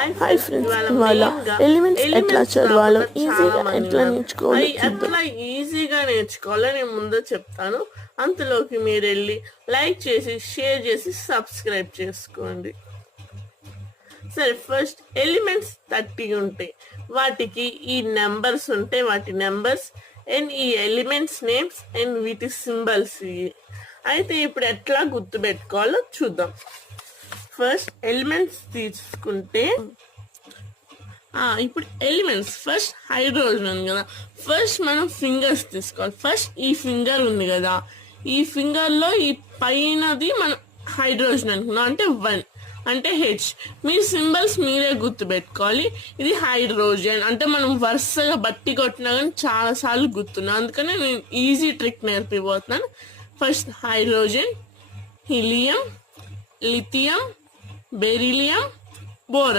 Hi friends, ఇవాళ elements ఎట్లా చదవాలో ఈజీగా ఎట్లా నేర్చుకోవాలో ఎట్లా ఈజీగా నేర్చుకోవాలో నేను ముందు చెప్తాను. అంతలోకి మీరు వెళ్ళి లైక్ చేసి షేర్ చేసి సబ్స్క్రైబ్ చేసుకోండి. సరే, ఫస్ట్ ఎలిమెంట్స్ 30 ఉంటాయి. వాటికి ఈ నెంబర్స్ ఉంటాయి, వాటి నెంబర్స్ అండ్ ఈ ఎలిమెంట్స్ నేమ్స్ అండ్ వీటి సింబల్స్. అయితే ఇప్పుడు ఎట్లా గుర్తుపెట్టుకోవాలో చూద్దాం. ఫస్ట్ ఎలిమెంట్స్ తీసుకుంటే ఇప్పుడు ఎలిమెంట్స్ ఫస్ట్ హైడ్రోజన్ ఉంది కదా, ఫస్ట్ మనం ఫింగర్స్ తీసుకోవాలి. ఫస్ట్ ఈ ఫింగర్ ఉంది కదా, ఈ ఫింగర్ లో ఈ పైనది మనం హైడ్రోజన్ అనుకున్నాం, అంటే 1 అంటే H. మీ సింబల్స్ మీరే గుర్తుపెట్టుకోవాలి. ఇది హైడ్రోజన్ అంటే మనం వరుసగా బట్టి కొట్టినా కానీ చాలా సార్లు గుర్తున్నాం, అందుకనే నేను ఈజీ ట్రిక్ నేర్పిపోతున్నాను. First hydrogen, helium, lithium, beryllium, boron.